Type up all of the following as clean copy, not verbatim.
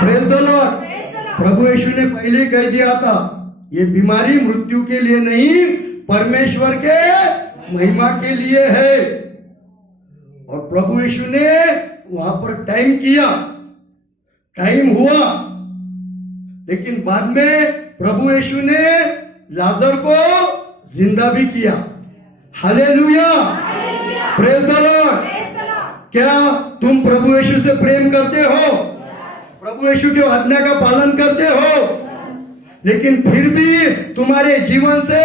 Praise the lord. प्रभु यीशु ने पहले कह दिया था, ये बीमारी मृत्यु के लिए नहीं, परमेश्वर के महिमा के लिए है। और प्रभु यीशु ने वहां पर टाइम किया, टाइम हुआ, लेकिन बाद में प्रभु यीशु ने लाजर को जिंदा भी किया। Hallelujah, praise the Lord. क्या तुम प्रभु यीशु से प्रेम करते हो? प्रभु यीशु की आज्ञा का पालन करते हो? लेकिन फिर भी तुम्हारे जीवन से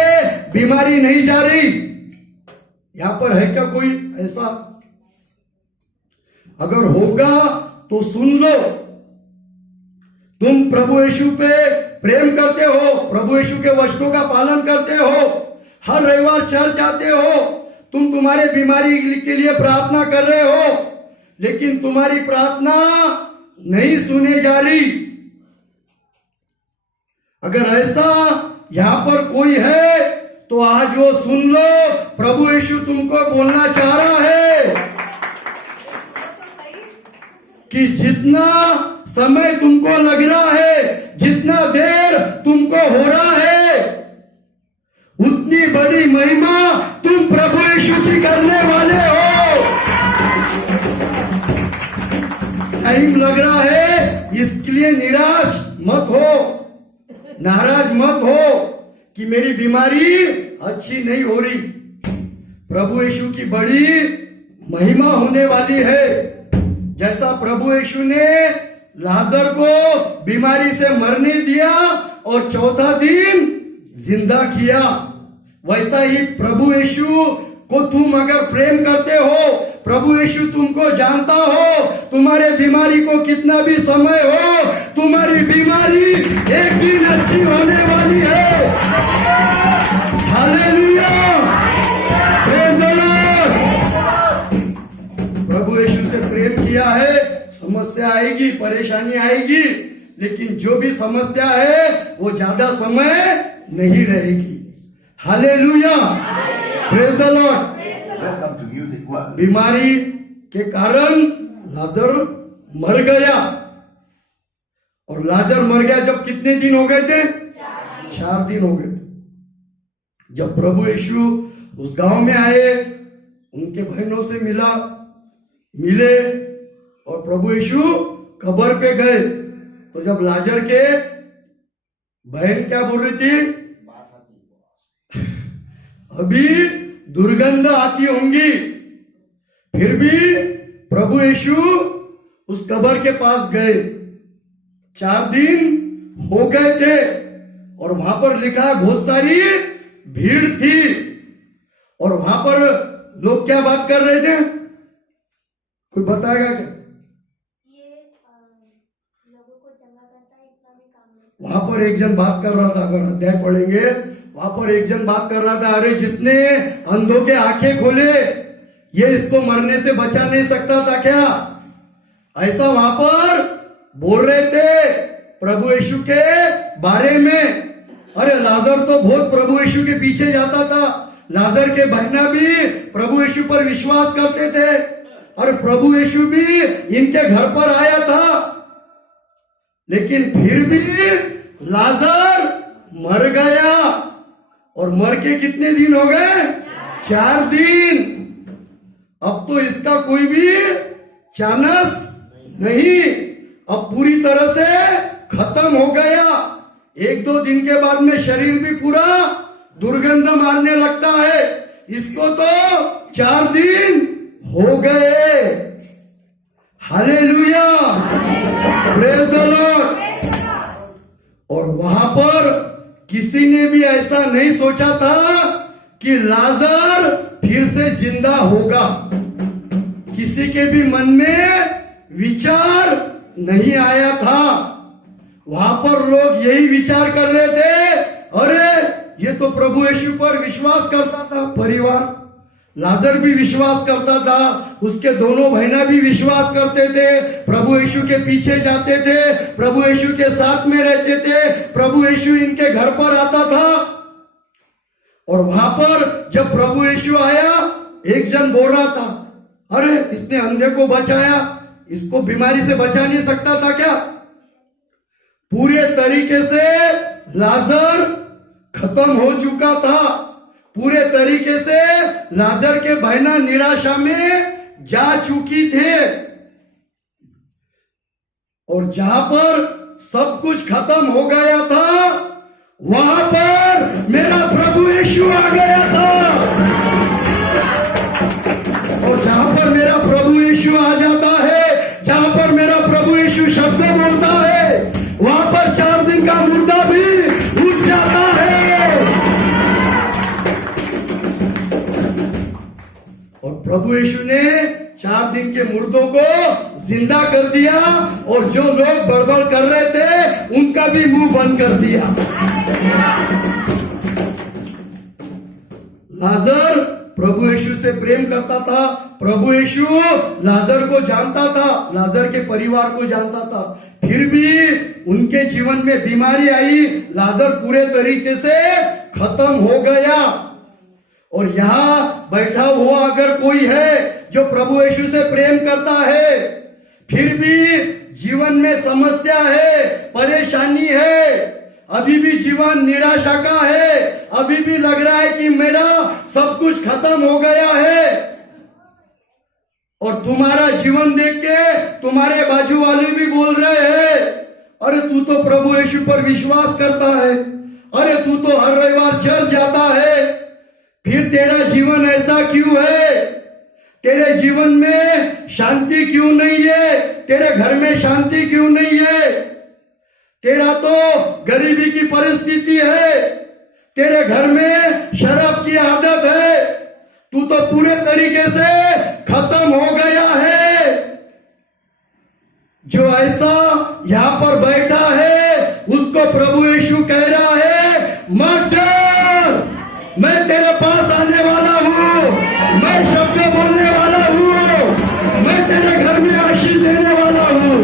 बीमारी नहीं जा रही। यहां पर है क्या कोई ऐसा? अगर होगा तो सुन लो। तुम प्रभु यीशु पे प्रेम करते हो, प्रभु यीशु के वचनों का पालन करते हो, हर रविवार चर्च जाते हो, तुम तुम्हारे बीमारी के लिए प्रार्थना कर रहे हो, लेकिन तुम्हारी प्रार्थना नहीं सुने जा रही। अगर ऐसा यहां पर कोई है तो आज वो सुन लो, प्रभु यीशु तुमको बोलना चाह रहा है कि जितना समय तुमको लग रहा है, जितना देर तुमको हो रहा है, उतनी बड़ी महिमा तुम प्रभु यीशु की करने वाले हो। टाइम लग रहा है, इसके लिए निराश मत हो, नाराज मत हो कि मेरी बीमारी अच्छी नहीं हो रही। प्रभु यीशु की बड़ी महिमा होने वाली है। जैसा प्रभु यीशु ने लाजर को बीमारी से मरने दिया और चौथा दिन जिंदा किया, वैसा ही प्रभु यीशु को तुम अगर प्रेम करते हो, प्रभु यीशु तुमको जानता हो, तुम्हारे बीमारी को कितना भी समय हो, तुम्हारी बीमारी एक दिन अच्छी होने वाली है। Hallelujah, praise the lord. प्रभु यीशु से प्रेम किया है, समस्या आएगी, परेशानी आएगी, लेकिन जो भी समस्या है वो ज्यादा समय नहीं रहेगी। Hallelujah, praise the Lord. बीमारी के कारण लाजर मर गया, और लाजर मर गया जब कितने दिन हो गए थे? 4 दिन हो गए। जब प्रभु यीशु उस गांव में आए, उनके बहनों से मिले और प्रभु यीशु कब्र पे गए, तो जब लाजर के बहन क्या बोल रही थी? अभी दुर्गंध आती होंगी। फिर भी प्रभु यीशु उस कब्र के पास गए। 4 दिन हो गए थे और वहां पर लिखा है बहुत सारी भीड़ थी, और वहां पर लोग क्या बात कर रहे थे? कोई बताएगा क्या? वहां पर एक जन बात कर रहा था, अगर अध्याय पढ़ेंगे, वहां पर एक जन बात कर रहा था, अरे जिसने अंधों के आंखें खोले, ये इसको मरने से बचा नहीं सकता था क्या? ऐसा वहां पर बोल रहे थे प्रभु यीशु के बारे में। अरे लाजर तो बहुत प्रभु यीशु के पीछे जाता था, लाजर के बहना भी प्रभु यीशु पर विश्वास करते थे, और प्रभु यीशु भी इनके घर पर आया था, लेकिन फिर भी लाजर मर गया। और मर के कितने दिन हो गए? 4 दिन। अब तो इसका कोई भी चांस नहीं, अब पूरी तरह से खत्म हो गया। 1-2 दिन के बाद में शरीर भी पूरा दुर्गंध मारने लगता है। इसको तो 4 दिन हो गए। Hallelujah, praise the Lord. और वहां पर किसी ने भी ऐसा नहीं सोचा था कि लाजर फिर से जिंदा होगा। किसी के भी मन में विचार नहीं आया था। वहां पर लोग यही विचार कर रहे थे, अरे ये तो प्रभु यीशु पर विश्वास करता था परिवार, लाजर भी विश्वास करता था, उसके दोनों बहना भी विश्वास करते थे, प्रभु यीशु के पीछे जाते थे, प्रभु यीशु के साथ में रहते थे, प्रभु यीशु इनके घर पर आता था। और वहां पर जब प्रभु यीशु आया, एक जन बोल रहा था, अरे इसने अंधे को बचाया, इसको बीमारी से बचा नहीं सकता था क्या? पूरे तरीके से लाजर खत्म हो चुका था। पूरे तरीके से लाजर के बहना निराशा में जा चुकी थे, और जहां पर सब कुछ खत्म हो गया था वहां पर मेरा प्रभु यीशु आ गया था। और जहां पर मेरा प्रभु यीशु आ जाता है, जहां पर मेरा प्रभु यीशु शब्द बोलता है, वहां पर 4 दिन का मुर्दा भी उठ जाता है। और प्रभु यीशु ने 4 दिन के मुर्दों को जिंदा कर दिया, और जो लोग बड़बड़ कर रहे थे उनका भी मुंह बंद कर दिया। लाजर प्रभु यीशु से प्रेम करता था। प्रभु यीशु लाजर को जानता था, लाजर के परिवार को जानता था। फिर भी उनके जीवन में बीमारी आई, लाजर पूरे तरीके से खत्म हो गया। और यहां बैठा हुआ अगर कोई है जो प्रभु यीशु से प्रेम करता है, फिर भी जीवन में समस्या है, परेशानी है, अभी भी जीवन निराशा का है, अभी भी लग रहा है कि मेरा सब कुछ खत्म हो गया है, और तुम्हारा जीवन देख के तुम्हारे बाजू वाले भी बोल रहे हैं, अरे तू तो प्रभु यीशु पर विश्वास करता है, अरे तू तो हर रविवार चर्च जाता है, फिर तेरा जीवन ऐसा क्यों है? तेरे जीवन में शांति क्यों नहीं है? तेरे घर में शांति क्यों नहीं है? तेरा तो गरीबी की परिस्थिति है, तेरे घर में शराब की आदत है, तू तो पूरे तरीके से खत्म हो गया है। जो ऐसा यहां पर बैठा है उसको प्रभु यीशु कह रहा है, मत डर, मैं तेरे पास आने वाला हूं, मैं शब्द बोलने वाला हूं, मैं तेरे घर में आशीष देने वाला हूं।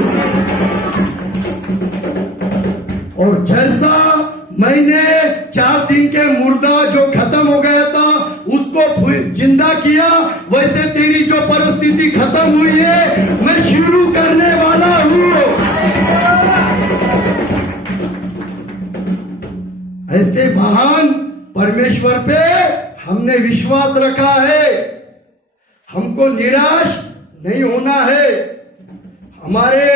और जैसा मैंने 4 दिन के मुर्दा जो खत्म हो गया था उसको जिंदा किया, वैसे तेरी जो परिस्थिति खत्म हुई है मैं शुरू करने वाला हूं। ऐसे महान परमेश्वर पे हमने विश्वास रखा है। हमको निराश नहीं होना है। हमारे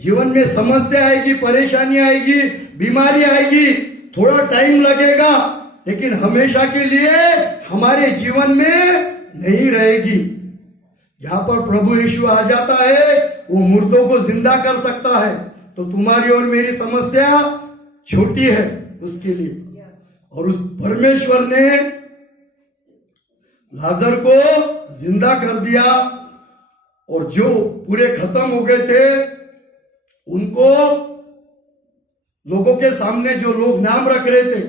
जीवन में समस्या आएगी, परेशानी आएगी, बीमारी आएगी, थोड़ा टाइम लगेगा, लेकिन हमेशा के लिए हमारे जीवन में नहीं रहेगी। जहां पर प्रभु यीशु आ जाता है वो मुर्दों को जिंदा कर सकता है। तो तुम्हारी और मेरी समस्या छोटी है उसके लिए। और उस परमेश्वर ने लाजर को जिंदा कर दिया, और जो पूरे खत्म हो गए थे उनको लोगों के सामने, जो लोग नाम रख रहे थे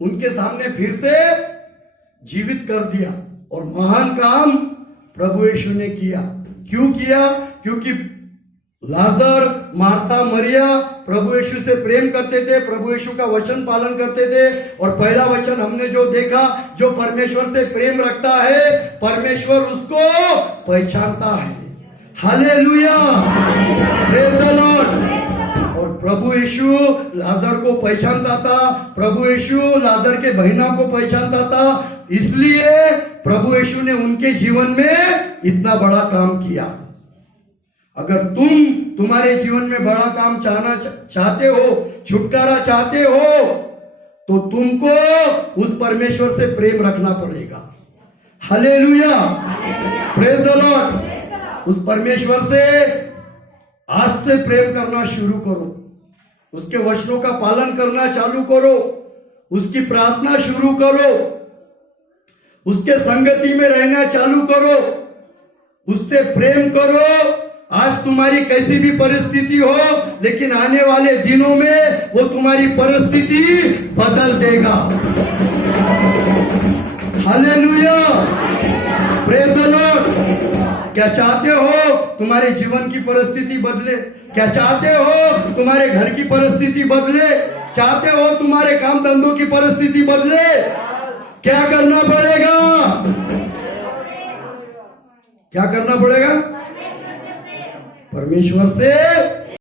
उनके सामने फिर से जीवित कर दिया। और महान काम प्रभु यीशु ने किया। क्यों किया? क्योंकि लाजर, मार्था, मरिया प्रभु यीशु से प्रेम करते थे, प्रभु यीशु का वचन पालन करते थे। और पहला वचन हमने जो देखा, जो परमेश्वर से प्रेम रखता है परमेश्वर उसको पहचानता है। Hallelujah, praise the Lord. और प्रभु यीशु लाजर को पहचानता था, प्रभु यीशु लाजर के बहनों को पहचानता था, इसलिए प्रभु यीशु ने उनके जीवन में इतना बड़ा काम किया। अगर तुम्हारे जीवन में बड़ा काम चाहते हो, छुटकारा चाहते हो, तो तुमको उस परमेश्वर से प्रेम रखना पड़ेगा। Hallelujah, praise the Lord. उस परमेश्वर से आज से प्रेम करना शुरू करो, उसके वचनों का पालन करना चालू करो, उसकी प्रार्थना शुरू करो, उसके संगति में रहना चालू करो, उससे प्रेम करो। आज तुम्हारी कैसी भी परिस्थिति हो, लेकिन आने वाले दिनों में वो तुम्हारी परिस्थिति बदल देगा। Hallelujah, praise the Lord. क्या चाहते हो तुम्हारे जीवन की परिस्थिति बदले? क्या चाहते हो तुम्हारे घर की परिस्थिति बदले? चाहते हो तुम्हारे काम धंधों की परिस्थिति बदले? क्या करना पड़ेगा? क्या करना पड़ेगा? परमेश्वर से